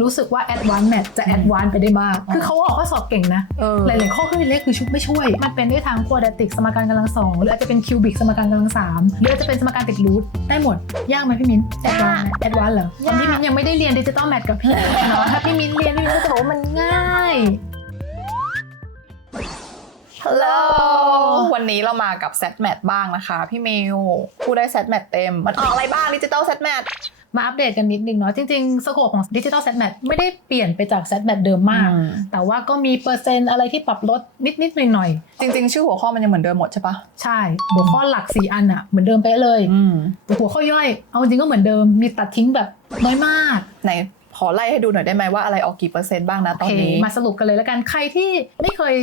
รู้สึกว่า advanced math จะ advanced ไปได้มาก คือเขาออกข้อสอบเก่งนะเออหลาย ๆ ข้อคือเลขคือชุบไม่ช่วย มันเป็นได้ทั้ง quadratic สมการกำลังสองหรืออาจจะเป็น cubic สมการกำลังสามหรืออาจจะเป็นสมการติดรูทได้หมด ยากไหมพี่มิ้น advanced advanced เหรอตอนพี่มิ้นยังไม่ได้เรียนดิจิตอลแมทกับพี่เนาะถ้าพี่มิ้นเรียนพี่มิ้นก็จะบอกว่ามันง่ายฮัลโหลวันนี้เรามากับ Set Mat บ้างนะคะ พี่เมลผู้ได้ Set Mat เต็ม มันออกอะไรบ้างดิจิตอล Set Mat มาอัปเดตกันนิดนึงเนาะจริงๆสโคปของดิจิ t a ลเซตแมทไม่ได้เปลี่ยนไปจากเซตแมทเดิมมากอืมแต่ว่าก็มีเปอร์เซ็นต์อะไรที่ปรับลดนิดๆหน่อยจริงๆ ชื่อหัวข้อมันยังเหมือนเดิมหมดใช่ปะๆใช่ หัวข้อหลัก 4 อันอะเหมือนเดิมไปะเลยอืมหัวข้อย่อย เอาจริงก็เหมือนเดิมมีตัดทิ้งแบบน้อยมากไหน ขอไล่ให้ดูหน่อยได้ไหมว่าอะไรออกกี่เปอร์เซ็นต์บ้างนะตอนโอเคนี้ มาสรุปกันเลยแล้วกันใครที่ไม่เคย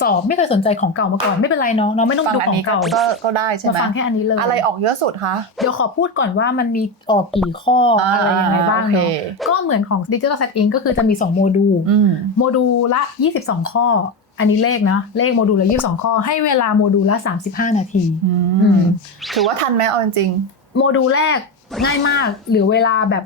สอบไม่เคยสนใจของเก่ามาก่อนไม่เป็นไรเนาะน้องไม่ต้องฟังดูอันของนี้ก็เก่าก็ก็ได้ใช่มาไหมฟังแค่อันนี้เลยอะไรออกเยอะสุดคะเดี๋ยวขอพูดก่อนว่ามันมีออกกี่ข้ออะไรยังไงบ้างโอเคเนาะก็เหมือนของ Digital Set Inc ก็คือจะมี 2 โมดูลอืมโมดูลละ 22 ข้ออันนี้เลขนะเลขโมดูลละ22ข้อ ให้เวลาโมดูลละ35นาทีอือืมมถือว่าทันไหมเอาจริงโมดูลแรก ง่ายมากเหลือเวลาแบบ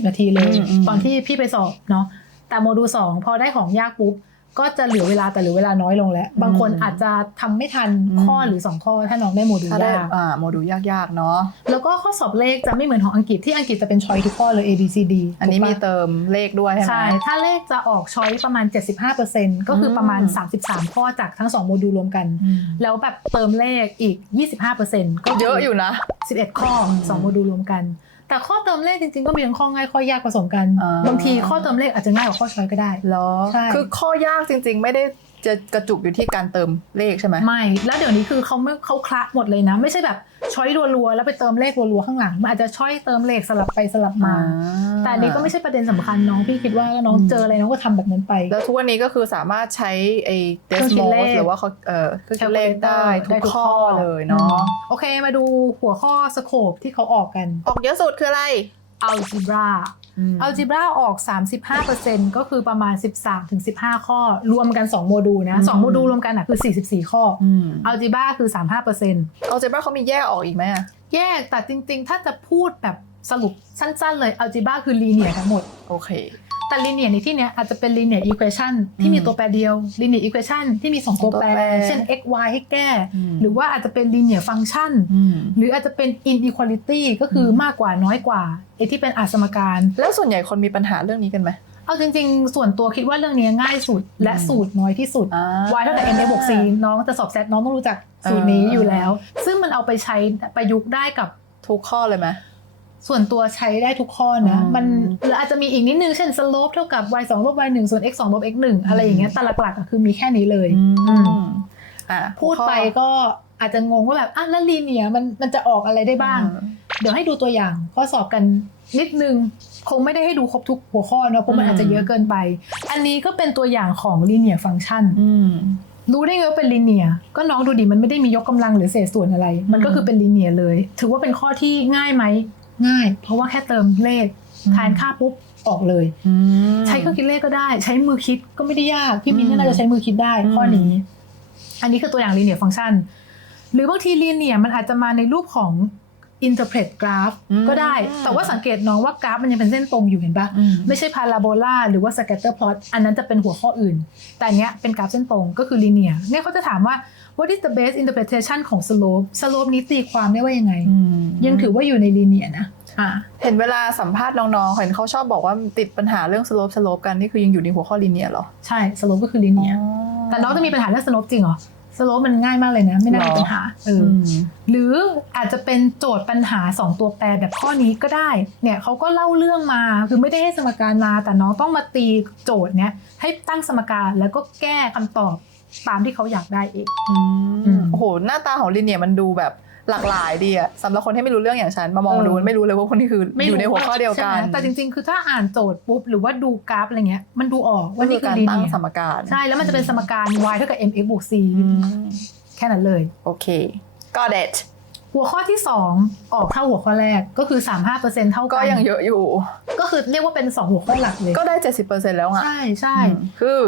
15-20 นาทีเลยอืมอืมตอนที่พี่ไปสอบเนาะแต่โมดูล2พอได้ของยากปุ๊บ ก็จะเหลือเวลาแต่เหลือเวลาน้อยลงแล้ว บางคนอาจจะทำไม่ทันข้อหรือ 2 ข้อถ้าน้องได้โมดูๆลถ้าได้ยากอ่าโมดูลยากๆเนาะแล้วก็ข้อสอบเลขจะไม่เหมือนของอังกฤษที่อังกฤษจะเป็นชอยทุกข้อเลย A B C D อันนี้ถูกปะมีเติมเลขด้วยใช่ไหมใช่ถ้าเลขจะออกช้อยประมาณ 75%ก็คือประมาณอืม33 ข้อจากทั้ง 2 โมดูลรวมกันอืมแล้วแบบเติมเลขอีก 25%ก็เยอะอยู่นะ 11 ข้อ 2 โมดูลรวมกัน แต่ข้อเติมเลขจริงๆก็มีทั้งข้อง่ายข้อยากผสมกันอ่าบางทีข้อเติมเลขอาจจะง่ายกว่าข้อช้อยก็ได้เหรอใช่คือข้อยากจริง ๆ ไม่ได้ จะกระจุกอยู่ที่การเติมเลขใช่ไหมไม่ แล้วเดี๋ยวนี้คือเขาไม่เขาคละหมดเลยนะ ไม่ใช่แบบช้อยรัวๆแล้วไปเติมเลขรัวๆข้างหลังมันอาจจะช้อยเติมเลขสลับไปสลับมา แต่อันนี้ก็ไม่ใช่ประเด็นสำคัญน้องพี่คิดว่าน้องอืมเจออะไรน้องก็ทำแบบนั้นไป แล้วทุกวันนี้ก็คือสามารถใช้ไอ้เครื่องคิด Desmos เลขหรือว่าเขาเอ่อเครื่องคิดเลขได้ทุกข้อเลยเนาะโอเคมาดูหัวข้อสโคปที่เขาออกกัน ออกเยอะสุดคืออะไร algebra อืม algebra ออก 35%ก็คือประมาณ 13-15 ข้อ รวมกัน 2 โมดูลนะ2โมดูลรวมกันอะคือ 44 ข้ออืม algebra คือ 35%เอาเจบ้าเขามีแยกออกอีกไหมอะแยกแต่จริงๆ ถ้าจะพูดแบบสรุปสั้นๆ เลย algebra คือ linear ทั้งหมด โอเค แต่ linear ในที่เนี้ยอาจจะเป็น linear equation ที่มีอืมตัวแปรเดียว linear equation ที่มี2ตัวแปรตัวแปร เช่น x y ให้แก้อืมหรือว่าอาจจะเป็น linear function อืมหรืออาจจะเป็น inequality ก็คืออมมากกว่าน้อยกว่าไอ้ที่เป็นอาสมการ แล้วส่วนใหญ่คนมีปัญหาเรื่องนี้กันไหมเอาจริงๆ ส่วนตัวคิดว่าเรื่องนี้ง่ายสุดและอืมสูตรน้อยที่สุดอ่า y เท่ากับ m x บวก c น้องจะสอบแซดน้องต้องรู้จักสูตรนี้อ่าอยู่แล้ว ซึ่งมันเอาไปใช้ประยุกต์ได้กับทุกข้อเลยไหม ส่วนตัวใช้ได้ทุกข้อนะอืมมันหรืออาจจะมีอีกนิดนึง เช่น slope เท่ากับ y 2ลบ y 1ส่วน x 2ลบ x 1อะไรอย่างเงี้ยแต่หลักๆอะคือมีแค่นี้เลยอืมอะพูดไปก็อาจจะงงว่าแบบอะแล้วลีเนียมันมันจะออกอะไรได้บ้างอืมเดี๋ยวให้ดูตัวอย่างข้อสอบกันนิดนึง คงไม่ได้ให้ดูครบทุกหัวข้อเนอะเพราะมันอืมอาจจะเยอะเกินไป อันนี้ก็เป็นตัวอย่างของ linear function อืมรู้ได้ไงว่าเป็น linear ก็น้องดูดิมันไม่ได้มียกกำลังหรือเศษส่วนอะไร มันก็คือเป็น linear เลย ถือว่าเป็นข้อที่ง่ายไหม ง่าย เพราะว่าแค่เติมเลขอืมแทนค่าปุ๊บออกเลยอืมใช้เครื่องคิดเลขก็ได้ ใช้มือคิดก็ไม่ได้ยากพี่มิ้นอืมก็น่าจะใช้มือคิดได้อืมข้อนี้ อันนี้คือตัวอย่าง linear function หรือบางที linear มันอาจจะมาในรูปของ interpret graph ก็ได้ แต่ว่าสังเกตน้องว่ากราฟมันยังเป็นเส้นตรงอยู่เห็นปะอืมไม่ใช่พาราโบลาหรือว่า scatter plot อันนั้นจะเป็นหัวข้ออื่น แต่อันเนี้ยเป็นกราฟเส้นตรงก็คือ linear เนี่ยเขาจะถามว่า what is the best interpretation ของ slope slope นี้ตีความได้ว่ายังไงอืมยังถือว่าอยู่ใน linear นะอ่าเห็นเวลาสัมภาษณ์น้องๆเห็นเขาชอบบอกว่าติดปัญหาเรื่องสโลปสโลปกันนี่คือยังอยู่ในหัวข้อลิเนียเหรอ ใช่ slope ก็คือ linear แต่น้องจะมีปัญหาเรื่อง slope จริงเหรอ slope มันง่ายมากเลยนะ ไม่น่ามีปัญหาเอออือมหรืออาจจะเป็นโจทย์ปัญหา 2 ตัวแปรแบบข้อนี้ก็ได้ เนี่ยเขาก็เล่าเรื่องมาคือไม่ได้ให้สมการมา แต่น้องต้องมาตีโจทย์เนี้ยให้ตั้งสมการแล้วก็แก้คำตอบตามที่เขาอยากได้เองอือืมมโอ้โห หน้าตาของลิเนียมันดูแบบ หลากหลายดีอะสำหรับคนที่ไม่รู้เรื่องอย่างฉันมามองเออดูมันไม่รู้เลยว่าคนนี้คืออยู่ในหัวข้อเดียวกันใช่ไหมแต่จริง ๆ คือถ้าอ่านโจทย์ปุ๊บหรือว่าดูกราฟอะไรเงี้ยมันดูออกว่าว่านี่นี่คืคืออการลีตั้งเนียสมการใช่แล้วมันจะเป็นสมการ y เท่ากับ mx บวก c อืมแค่นั้นเลยโอเค got it หัวข้อที่ 2 ออกเท่าหัวข้อแรกก็คือ 35%เท่ากันก็ยังเยอะอยู่ ก็คือเรียกว่าเป็น 2 หัวข้อหลักเลย ก็ได้ 70%แล้วอะใช่ใช่อืมคือ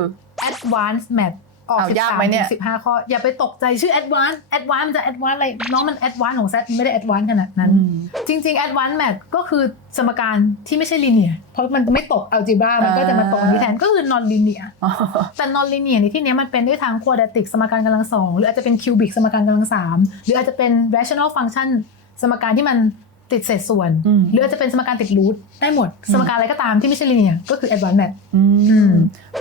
advanced math ออกเอาสิบยากสามไหมเนี่ยถึงสิบห้าข้อ อย่าไปตกใจชื่อ advance advance มันจะ advance อะไร น้องมัน advance ของ Z ไม่ได้ advance ขนาดนั้น จริงๆ advance math ก็คือสมการที่ไม่ใช่ linear เพราะมันไม่ตก algebra มันก็จะมาตกอันนี้แทนก็คือ non linear อ๋อแต่ non linear ในที่เนี้ยมันเป็นได้ทั้ง quadratic สมการกำลังสองหรืออาจจะเป็น cubic สมการกำลังสามหรืออาจจะเป็น rational function สมการที่มัน ติดเศษส่วนอืมหรืออาจจะเป็นสมการติดรูทได้หมด สมการอะไรก็ตามที่ไม่ใช่ linear ก็คือ advanced math อือืม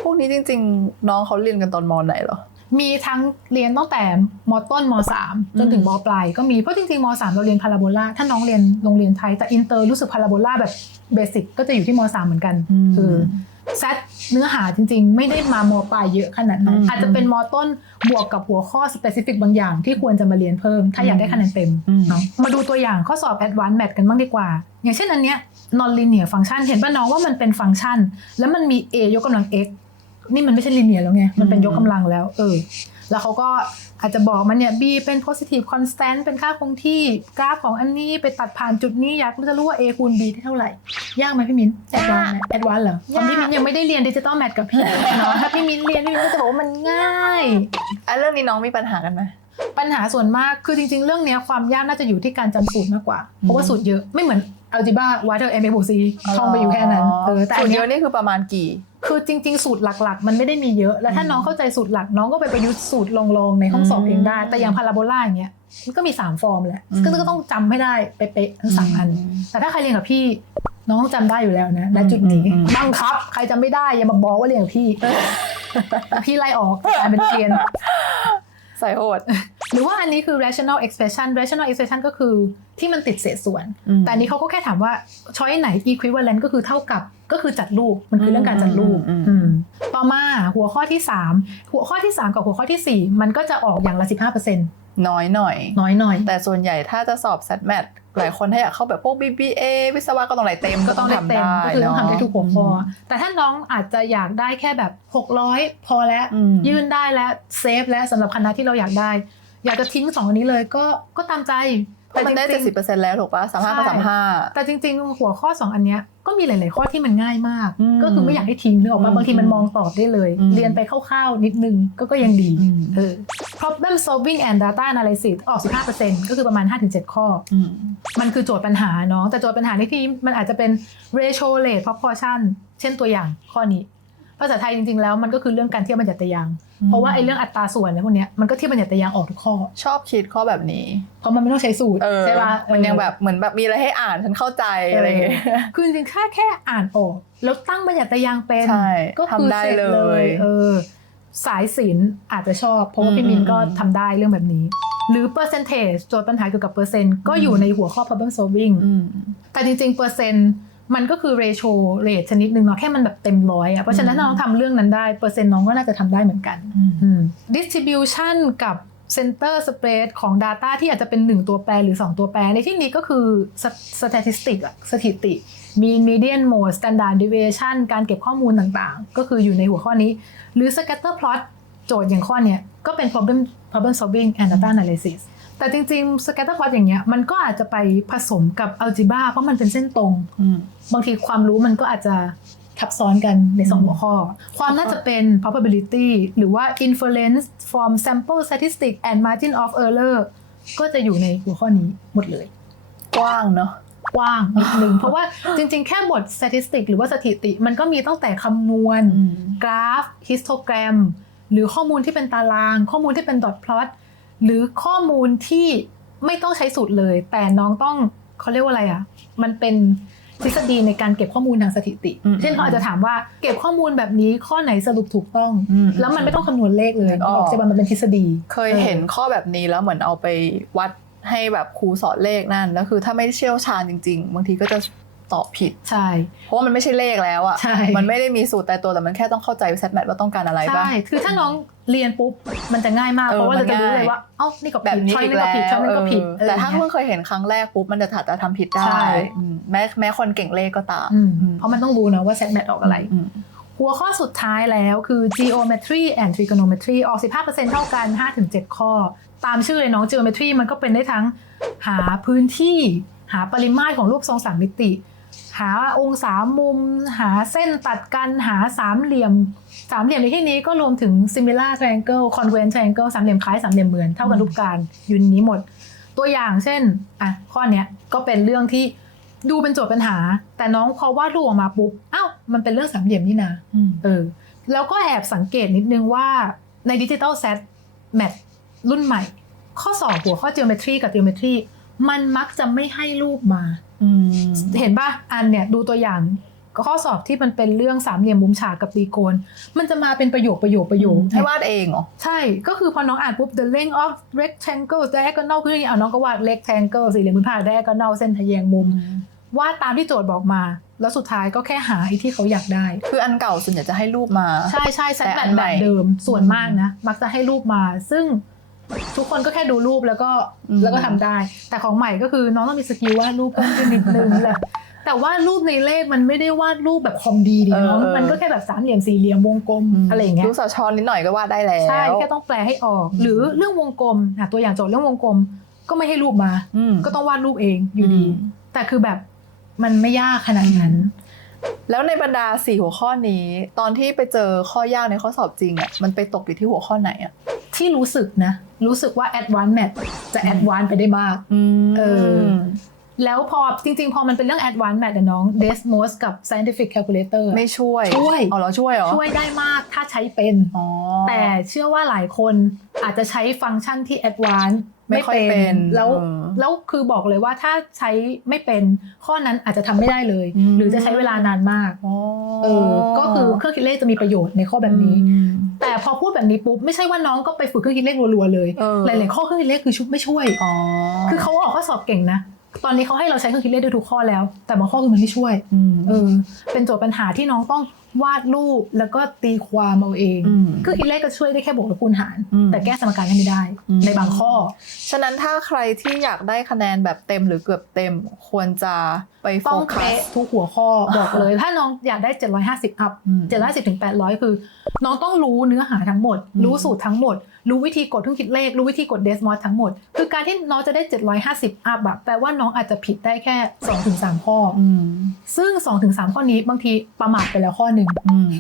พวกนี้จริง ๆ น้องเขาเรียนกันตอนมไหนเหรอ มีทั้งเรียนตั้งแต่มต้นมสามจนถึงมปลายก็มี เพราะจริงๆมสามเราเรียนพาราโบลาถ้าน้องเรียนโรงเรียนไทยแต่อินเตอร์รู้สึกพาราโบลาแบบเบสิกก็จะอยู่ที่มสามเหมือนกันอืมคือ แซดเนื้อหาจริงๆ ไม่ได้มามปลายเยอะขนาดนั้นอืมอาจจะเป็นมต้นบวกกับหัวข้อสเปซิฟิกบางอย่างที่ควรจะมาเรียนเพิ่ม ถ้าอยากได้คะแนนเต็มอืมเนาะมาดูตัวอย่างข้อสอบ Advanced Math กันบ้างดีกว่า อย่างเช่นอันเนี้ย non linear function เห็นป่ะน้องว่ามันเป็นฟังก์ชัน แล้วมันมี a ยกกำลัง x นี่มันไม่ใช่ linear แล้วไงมันเป็นยกกำลังแล้ว เออ แล้วเขาก็อาจจะบอกมันเนี่ย b เป็น positive constant เป็นค่าคงที่กราฟของอันนี้ไปตัดผ่านจุดนี้อยากจะรู้ว่า a คูณ b ได้เท่าไหร่ ยากไหมพี่มิ้นแอดวานแอดวานเหรอตอนพี่มิ้นยังไม่ได้เรียนดิจิตอลแมทกับพี่เนาะถ้าพี่มิ้นเรียนพี่มิ้นก็จะบอกว่ามันง่ายอะเรื่องนี้น้องมีปัญหากันไหมปัญหาส่วนมากคือจริง ๆ เรื่องเนี้ยความยากน่าจะอยู่ที่การจำสูตรมากกว่า เพราะว่าสูตรเยอะไม่เหมือน algebra water m f o c ท่องไปอยู่แค่นั้นเออแต่สูอัตนรเนี้เยยอะนี่คือประมาณกี่ คือจริง ๆ สูตรหลักๆ มันไม่ได้มีเยอะ แล้วถ้าอืมน้องเข้าใจสูตรหลักน้องก็ไปประยุกต์สูตรลงๆในห้องสอบอืมเองได้ แต่อย่างพาราโบลาอย่างเงี้ยมันก็มี 3 ฟอร์มแหละอืมก็ก็ต้องจำให้ได้เป๊ะๆทั้งสามอัน แต่ถ้าใครเรียนกับพี่น้องต้องจำได้อยู่แล้วนะณจุดนี้อืมอืมบังคับ ใครจำไม่ได้อย่ามาบอกว่าเรียนกับพี่ พี่ไล่ออกกลายเป็นเกลียนใส่โหด หรือว่าอันนี้คือ rational expression rational expression ก็คือที่มันติดเศษส่วนอืมแต่อันนี้เขาก็แค่ถามว่า choice ไหน equivalent ก็คือเท่ากับก็คือจัดรูปมันคือเรื่องการจัดรูปอืมอืมอืมต่อมาหัวข้อที่ 3 หัวข้อที่ 3 กับหัวข้อทีสี่4 มันก็จะออกอย่างละ 15%นน้อยหน่อย น้อยหน่อย แต่ส่วนใหญ่ถ้าจะสอบ SAT MAT หลายคนถ้าอยากเข้าแบบพวก BBA วิศวะก็ต้องไหลเต็มก็ต้องได้เต็มก็คือต้องทำได้ทุกหัวข้อมแต่ถ้าน้องอาจจะอยากได้แค่แบบ 600 พอแล้วอืมยื่นได้แล้วเซฟแล้วสำหรับคณะที่เราอยากได้ อยากจะทิ้งสองอันนี้เลยก็ก็ตามใจเพราะมันได้จริเจ็ดงๆสิบเปอร์เซ็นต์แล้วถูกปะสามห้าใช่กับสามห้าแต่จริง ๆ หัวข้อ2อันเนี้ยก็มีหลาย ๆ ข้อที่มันง่ายมากอืมก็คือไม่อยากให้ทิ้งนึกออกอืมามบางทีมันมองตอบได้เลยอืมเรียนไปคร่าวๆนิดนึงก็ก็ยังดีอืมเออ problem solving and data analysis ออก 15%ก็คือประมาณ 5-7 ข้ออืมมันคือโจทย์ปัญหาเนาะแต่โจทย์ปัญหาในที่มันอาจจะเป็น ratio rate proportion เช่นตัวอย่างข้อนี้ ภาษาไทยจริงๆแล้วมันก็คือเรื่องการเทียบบรรยัตยางค์อืมเพราะว่าไอ้เรื่องอัตราส่วนเนี่ยพวกเนี้ยมันก็เทียบบรรยัตยางค์ออกทุกข้อ ชอบคิดข้อแบบนี้ เพราะมันไม่ต้องใช้สูตรเออใช่ปะมันยังเออแบบเหมือนแบบมีอะไรให้อ่านฉันเข้าใจอะไรอย่างเงี้ยคือจริงๆแค่แค่อ่านออก แล้วตั้งบรรยัตยางค์เป็นใช่ก็คือทำได้เสร็จเลยเออสายศิลป์อาจจะชอบ เพราะว่าพี่มินก็อืมทำได้เรื่องแบบนี้ หรือ percentage โจทย์ปัญหาเกี่ยวกับเปอร์เซ็นต์ก็อยู่ในหัวข้อ problem solving อืมแต่จริงๆเปอร์เซ็นต์ มันก็คือ ratio rate ชนิดหนึ่งเนาะแค่มันแบบเต็มร้อยอะเพราะฉะนั้นอืมน้องทำเรื่องนั้นได้ เปอร์เซ็นต์น้องก็น่าจะทำได้เหมือนกันอืมอืม distribution กับ center spread ของ data ที่อาจจะเป็น 1 ตัวแปรหรือ 2 ตัวแปร ในที่นี้ก็คือ stat- statistic อะสถิติ mean median mode standard deviation การเก็บข้อมูลต่างๆ ก็คืออยู่ในหัวข้อนี้ หรือ scatter plot โจทย์อย่างข้อเนี้ยก็เป็น problem problem solving and data analysis แต่จริงๆ scatter plot อย่างเงี้ยมันก็อาจจะไปผสมกับ algebra เพราะมันเป็นเส้นตรงอืมบางทีความรู้มันก็อาจจะทับซ้อนกันในสองหัวข้อ ความน่าจะเป็น probability หรือว่า inference from sample statistic and margin of error ก็จะอยู่ในหัวข้อนี้หมดเลย กว้างเนาะกว้างนิดนึง เพราะว่าจริงๆ แค่บท statistic หรือว่าสถิติ มันก็มีตั้งแต่คำนวณอืมกราฟ histogram หรือข้อมูลที่เป็นตาราง ข้อมูลที่เป็น dot plot หรือข้อมูลที่ไม่ต้องใช้สูตรเลย แต่น้องต้องเขาเรียกว่าอะไรอะ มันเป็นทฤษฎีในการเก็บข้อมูลทางสถิติอืมเช่นเขาอาจจะถามว่าเก็บข้อมูลแบบนี้ข้อไหนสรุปถูกต้องอืมแล้วมันไม่ต้องคำนวณเลขเลยนึกออกออกใช่ปะมันเป็นทฤษฎี เคยเห็นข้อแบบนี้แล้วเหมือนเอาไปวัดให้แบบครูสอนเลขนั่นแล้วคือถ้าไม่เชี่ยวชาญจริง ๆ บางทีก็จะตอบผิดใช่ เพราะว่ามันไม่ใช่เลขแล้วอะใช่มันไม่ได้มีสูตรแต่ตัวแต่มันแค่ต้องเข้าใจแซดแมทว่าต้องการอะไรบ้างใช่คือถ้าน้อง เรียนปุ๊บมันจะง่ายมากเออเพราะว่าเราจะรู้มันง่ายเลยว่าเอ้านี่ก็แบบผิดนี้ช้อยอีกนี่ก็แล้วผิดช้อยนี่ก็ผิดเออแต่ถ้าอะไรเพิ่องย่เคยเห็นครั้งแรกปุ๊บมันจะถัดจะทำผิดได้ใช่อืมแม้แม้คนเก่งเลขก็ตามอืมอืมเพราะมันต้องรู้นะว่า set match ออกอะไรมหัวข้อสุดท้ายแล้วคือ geometry and trigonometry ออก 15%เท่ากัน 5-7 ข้อ ตามชื่อเลยน้อง geometry มันก็เป็นได้ทั้งหาพื้นที่หาปริมาตรของรูปทรงสามมิติ หหาองศามุม หาเส้นตัดกันหาสามเหลี่ยม สามเหลี่ยมในที่นี้ก็รวมถึง similar triangle congruent triangle สามเหลี่ยมคล้ายสามเหลี่ยมเหมือนเท่ากันทุกการอยู่ในนี้หมด ตัวอย่างเช่นอะข้อเนี้ยก็เป็นเรื่องที่ดูเป็นโจทย์ปัญหา แต่น้องพอวาดรูปออกมาปุ๊บอ้าวมันเป็นเรื่องสามเหลี่ยมนี่นะเออแล้วก็แอบสังเกตนิดนึงว่าในดิจิตอลเซตแมทรุ่นใหม่ ข้อสอบหัวข้อ geometry กับ geometry มันมักจะไม่ให้รูปมาอืม เห็นป่ะอันเนี่ยดูตัวอย่างข้อสอบที่มันเป็นเรื่องสามเหลี่ยมมุมฉากกับตรีโกณมันจะมาเป็นประโยคประโยคประโยคให้วาดเองเหรอ ใช่ ก็คือพอน้องอ่านปุ๊บ the length of rectangle diagonal คืออย่างนี้อะน้องก็วาด rectangle สี่เหลี่ยมผืนผ้า diagonal เส้นทะแยงมุม วาดตามที่โจทย์บอกมา แล้วสุดท้ายก็แค่หาไอ้ที่เขาอยากได้ คืออันเก่าส่วนใหญ่จะให้รูปมา ใช่ใช่เซตแต่แบอับนใหแบม่บเดิมส่วนมากนะ มักจะให้รูปมา ซึ่ง ทุกคนก็แค่ดูรูปแล้วก็อืมแล้วก็ทำได้ แต่ของใหม่ก็คือน้องต้องมีสกิลวาดรูปเพิ่มขึ้นนิดนึงแหละแต่ว่าดรูปในเลขมันไม่ได้วาดรูปแบบคอมดีดีน้องมันก็แค่แบบสามเหลี่ยมสี่เหลี่ยมวงกลมอะไรอย่างเงี้ยดูสะชอนนิดหน่อยก็วาดได้แล้วใช่แค่ต้องแปลให้ออกอืมหรือเรื่องวงกลมอะตัวอย่างโจทย์เรื่องวงกลม ก็ไม่ให้รูปมาอืมก็ต้องวาดรูปเองอยู่ดีอืมแต่คือแบบมันไม่ยากขนาดนั้น แล้วในบรรดาสี่หัวข้อนี้ ตอนที่ไปเจอข้อยากในข้อสอบจริงอะมันไปตกอยู่ที่หัวข้อไหนอะที่รู้สึกนะ รู้สึกว่า advanced math จะ advanced ไปได้มาก เออ แล้วพอจริง ๆ พอมันเป็นเรื่อง advanced math อะน้อง Desmos กับ scientific calculator อะไม่ช่วย ช่วยเอาเหรอช่วยเหรอ ช่วยได้มากถ้าใช้เป็นอ๋อแต่เชื่อว่าหลายคนอาจจะใช้ฟังก์ชันที่ advanced ไม่ค่อยเป็นแล้วอืมแล้วคือบอกเลยว่าถ้าใช้ไม่เป็นข้อนั้นอาจจะทำไม่ได้เลยอืมหรือจะใช้เวลานานมากอ๋อเออก็คือเครื่องคิดเลขจะมีประโยชน์ในข้อแบบนี้อืมแต่พอพูดแบบนี้ปุ๊บไม่ใช่ว่าน้องก็ไปฝึกเครื่องคิดเลขรัวๆเลยเออหลายๆข้อเครื่องคิดเลขคือชุบไม่ช่วยอ๋อคือเขาออกข้อสอบเก่งนะ ตอนนี้เขาให้เราใช้เครื่องคิดเลขได้ทุกข้อแล้ว แต่บางข้อคือมันไม่ช่วยอืมเออเป็นโจทย์ปัญหาที่น้องต้อง วาดรูปแล้วก็ตีความเอาเองอืมเครื่องคิดเลขก็ช่วยได้แค่บวกลบคูณหารอืมแต่แก้สมการให้ไม่ได้อืมในบางข้อ ฉะนั้นถ้าใครที่อยากได้คะแนนแบบเต็มหรือเกือบเต็มควรจะไปโฟต้องกัเป๊ะสทุกหัวข้อบอกเลย ถ้าน้องอยากได้ 750 อัพอืม750ถึง800 คือ น้องต้องรู้เนื้อหาทั้งหมดอืมรู้สูตรทั้งหมด รู้วิธีกดเครื่องคิดเลข รู้วิธีกดเดสมอสทั้งหมด คือการที่น้องจะได้ 750 อัพอะแปลว่าน้องอาจจะผิดได้แค่ 2-3 ข้อออืมซึ่ง 2-3 ข้อนี้บางทีประมาทไปแล้วข้อหนึ่งอืม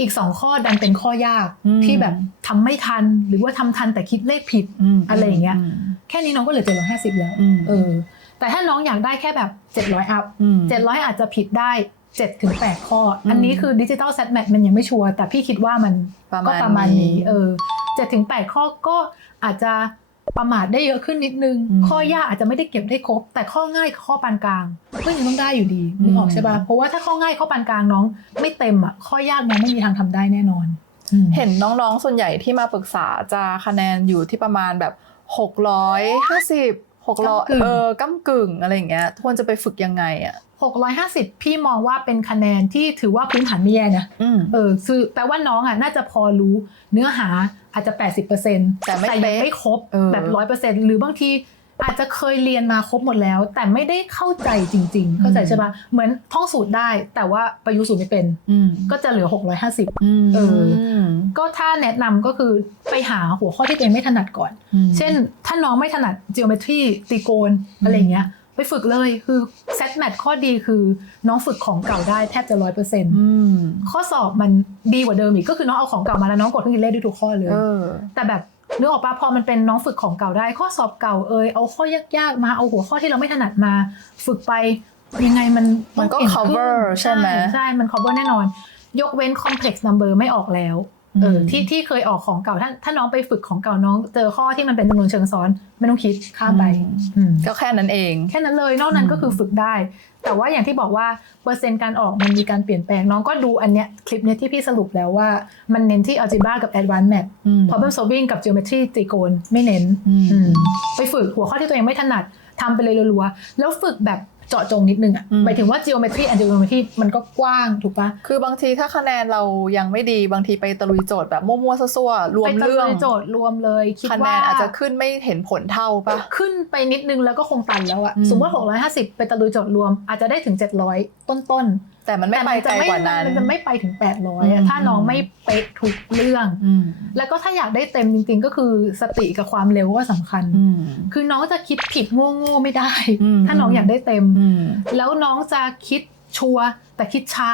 อีก2ข้อดันเป็นข้อยากอืมที่แบบทำไม่ทันหรือว่าทำทันแต่คิดเลขผิดมอะไรอย่างเงี้ยมแค่นี้น้องก็เหลือ750แล้วอืมเออ แต่ถ้าน้องอยากได้แค่แบบ700อัพอืม700อาจจะผิดได้7ถึง8ข้ออมอันนี้คือดิจิตอลเซตแมทมันยังไม่ชัวร์แต่พี่คิดว่ามันประก็มาณประมาณนี้นี้เออ7ถึง8ข้อก็อาจจะ ประมาทได้เยอะขึ้นนิดนึงอืมข้อยากอาจจะไม่ได้เก็บได้ครบ แต่ข้อง่ายกับข้อปานกลางก็ยังต้องได้อยู่ดีนึกออกอืมใช่ปะเพราะว่าถ้าข้อง่ายข้อปานกลางน้อง ไม่เต็มอะข้อยากน้องไม่มีทางทำได้แน่นอนอืมเห็นน้องๆส่วนใหญ่ที่มาปรึกษาจะคะแนนอยู่ที่ประมาณแบบ650 600เออก้ากึ่งอะไรอย่างเงี้ยควรจะไปฝึกยังไงอะ650 พี่มองว่าเป็นคะแนนที่ถือว่าพื้นฐานไม่แย่นะอืมเออคือแปลว่าน้องอะน่าจะพอรู้เนื้อหาอาจจะ 80%แต่ไม่ยังเป๊ะไม่ครบเออแบบร้อยเปอร์เซ็นต์หรือบางที อาจจะเคยเรียนมาครบหมดแล้ว แต่ไม่ได้เข้าใจจริง ๆ เข้าใจใช่ปะเหมือนท่องสูตรได้ แต่ว่าประยุกต์สูตรไม่เป็นอืมก็จะเหลือ 650อืมเออก็ถ้าแนะนำก็คือไปหาหัวข้อที่ตัวเองไม่ถนัดก่อนอืมเช่น ถ้าน้องไม่ถนัด geometry ตรีโกณอะไรอย่างเงี้ยไปฝึกเลยคือ set math ข้อดีคือน้องฝึกของเก่าได้แทบจะร้อยเปอร์เซ็นต์อืมข้อสอบมันดีกว่าเดิมอีกก็คือน้องเอาของเก่ามาแล้วน้องกดเครื่องคิดเลขได้ทุกข้อเลยเออแต่แบบ นึกออกปะพอมันเป็นน้องฝึกของเก่าได้ ข้อสอบเก่าเอยเอาข้อยากๆมาเอาหัวข้อที่เราไม่ถนัดมา ฝึกไปยังไงมันมันก็ต้องเงขึ้ cover ใช่ไหมใช่มัน cover แน่นอน ยกเว้น complex number ไม่ออกแล้วเอออืมที่ที่เคยออกของเก่าถ้าถ้าน้องไปฝึกของเก่าน้อง เจอข้อที่มันเป็นจำนวนเชิงซ้อน ไม่ต้องคิดข้ามไปอืมก็แค่นั้นเอง แค่นั้นเลย นอกนั้นก็คือฝึกได้ แต่ว่าอย่างที่บอกว่าเปอร์เซ็นต์การออกมันมีการเปลี่ยนแปลงน้องก็ดูอันเนี้ยคลิปเนี้ยที่พี่สรุปแล้วว่ามันเน้นที่ algebra กับ advanced math อืม problem solving กับ geometry ตรีโกณไม่เน้นอืมอืมไปฝึกหัวข้อที่ตัวเองไม่ถนัดทำไปเลยรัวๆแล้วฝึกแบบ เจาะจงนิดนึงอะอืมหมายถึงว่า geometry and geometry มันก็กว้างถูกปะคือบางทีถ้าคะแนนเรายังไม่ดีบางทีไปตะลุยโจทย์แบบมั่วๆซั่วๆรวมไปเรื่องจำลยโจทย์รวมเลยคิดคะแนว่านอาจจะขึ้นไม่เห็นผลเท่าปะขึ้นไปนิดนึงแล้วก็คงตันแล้วอะอืมสมมติว่า650 ไปตะลุยโจทย์รวมอาจจะได้ถึง 700 ต้นๆ แต่มันไม่ไปไกลกว่านั้น มันจะไม่ไปถึง 800อือะมถ้าน้องไม่เป๊ะทุกเรื่องอืมแล้วก็ถ้าอยากได้เต็มจริง ๆ ก็คือสติกับความเร็วก็สำคัญอืมคือน้องจะคิดผิดโง่ๆไม่ได้อืมถ้าน้องอยากได้เต็มอืมแล้วน้องจะคิด ชัวร์แต่คิดช้า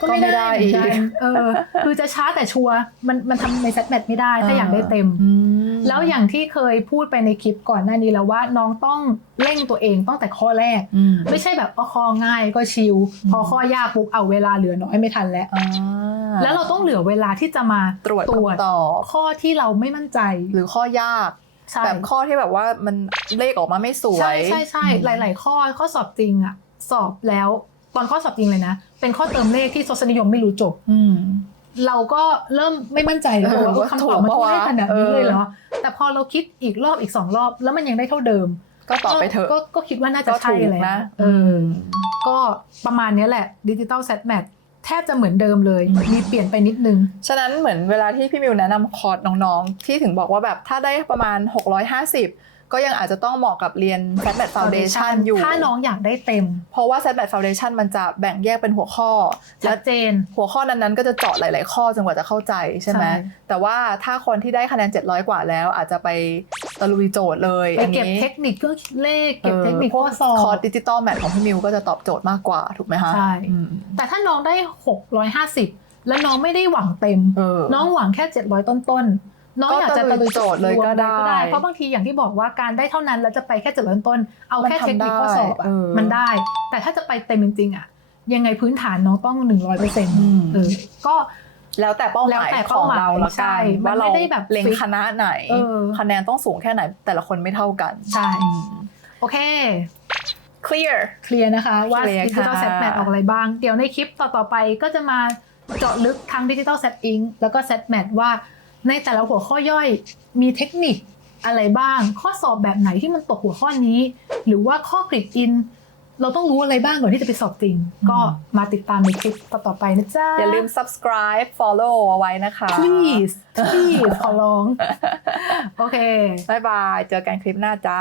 ก็ไม่ก็ไม่ได้ได้เหมือนกันอีกเออ คือจะช้าแต่ชัวร์มันมันทำในเซตแมทไม่ได้ถ้าอยากได้เต็มอืมแล้วอย่างที่เคยพูดไปในคลิปก่อนหน้านี้แล้วว่าน้องต้องเร่งตัวเองตั้งแต่ข้อแรกอืมไม่ใช่แบบเอาข้อง่ายก็ชิลอืมพอข้อยากปุ๊บเอาเวลาเหลือน้อยไม่ทันแล้วอ่าแล้วเราต้องเหลือเวลาที่จะมาตรวจตรวจคำตอบข้อที่เราไม่มั่นใจหรือข้อยากใช่แบบข้อที่แบบว่ามันเลขออกมาไม่สวยใช่ใช่ใช่อืมหลาย ๆ ข้อข้อสอบจริงอะสอบแล้ว ตอนข้อสอบจริงเลยนะ เป็นข้อเติมเลขที่ทศนิยมไม่รู้จบ อืมเราก็เริ่มไม่มั่นใจแล้วเออว่าว่าคำตอบมันถูกปะวะง่ายขนาดนี้เลยเหรอเออแต่พอเราคิดอีกรอบอีกสองรอบ แล้วมันยังได้เท่าเดิม ก็ตอบไปเถอะก็ก็คิดว่าน่าจะก็ใช่ถูกแหละนะเออก็ประมาณเนี้ยแหละดิจิตอลเซตแมทแทบจะเหมือนเดิมเลยอืมมีเปลี่ยนไปนิดนึง ฉะนั้นเหมือนเวลาที่พี่มิวแนะนำคอร์สน้องๆ ที่ถึงบอกว่าแบบถ้าได้ประมาณ 650 ก็ยังอาจจะต้องเหมาะกับเรียน s a t m a t Foundation อยู่ ถ้าน้องอยากได้เต็ม เพราะว่า s a t m a t Foundation มันจะแบ่งแยกเป็นหัวข้อชัและดเจน หัวข้อนั้นๆ ก็จะเจาะหลาย ๆ ข้อจนกว่าจะเข้าใจใช่ไหมใช่แต่ว่าถ้าคนที่ได้คะแนน 700 กว่าแล้ว อาจจะไปตะลุยโจทย์เลยไปอันเก็บนี้เทคนิคเครื่องคิดเลขเก็บเทคนิคพวข้อสอคอร์สบดิจิตอลแมทของพี่มิวก็จะตอบโจทย์มากกว่าถูกไหมคะใช่อืมแต่ถ้าน้องได้ 650 แล้วน้องไม่ได้หวังเต็มเออน้องหวังแค่ 700 ต้นๆ น้องก็อยากจะตะลุยโจทย์เลยก็ได้ เพราะบางทีอย่างที่บอกว่าการได้เท่านั้นแล้วจะไปแค่700ต้นๆเอาแค่มันทำเทคนิคข้อสอบอะได้เออมันได้ แต่ถ้าจะไปเต็มจริงๆอะยังไงพื้นฐานน้องต้อง100เปอร์เซ็นต์อืมเออก็แล้วแต่เป้าหแล้วมายแต่ขเป้าองหมายเราละใช่กันมันว่าเราไม่ได้แบบเล็งฟิกคณะไหนเออคะแนนต้องสูงแค่ไหน แต่ละคนไม่เท่ากัน ใช่อืมโอเค clear เคลียร์นะคะว่าเคลียร์ดิจิตอลค่ะเซตแมทออกอะไรบ้าง เดี๋ยวในคลิปต่อๆไปก็จะมาเจาะลึกทั้งดิจิตอลเซตอิงแล้วก็เซตแมทว่า ในแต่ละหัวข้อย่อยมีเทคนิคอะไรบ้าง ข้อสอบแบบไหนที่มันตกหัวข้อนี้ หรือว่าข้อกริดอิน เราต้องรู้อะไรบ้างก่อนที่จะไปสอบจริง ก็มาติดตามในคลิปต่อๆไปนะจ๊ะ อย่าลืม subscribe follow เอาไว้นะคะ please please ขอร้อง โอเค บ๊ายบาย เจอกันคลิปหน้าจ้า